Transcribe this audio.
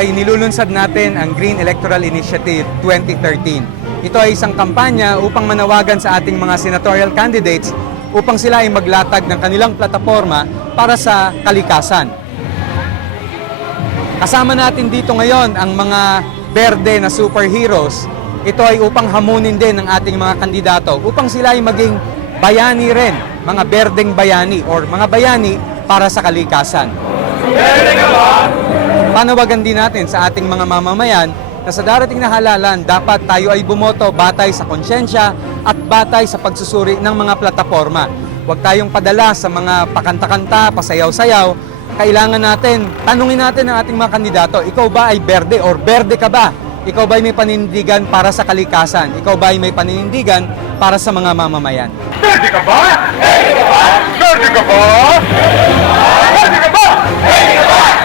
ay nilulunsad natin ang Green Electoral Initiative 2013. Ito ay isang kampanya upang manawagan sa ating mga senatorial candidates upang sila ay maglatag ng kanilang plataforma para sa kalikasan. Kasama natin dito ngayon ang mga berde na superheroes. Ito ay upang hamunin din ng ating mga kandidato upang sila ay maging bayani rin, mga berdeng bayani or mga bayani para sa kalikasan. Berde ka ba? Panawagan din natin sa ating mga mamamayan na sa darating na halalan dapat tayo ay bumoto batay sa konsyensya at batay sa pagsusuri ng mga plataforma. Huwag tayong padala sa mga pakanta-kanta, pasayaw-sayaw. Kailangan natin, tanungin natin ang ating mga kandidato, ikaw ba ay berde or berde ka ba? Ikaw ba ay may paninindigan para sa kalikasan? Ikaw ba ay may paninindigan para sa mga mamamayan? Berde ka ba? Berde ka ba? Berde ka ba?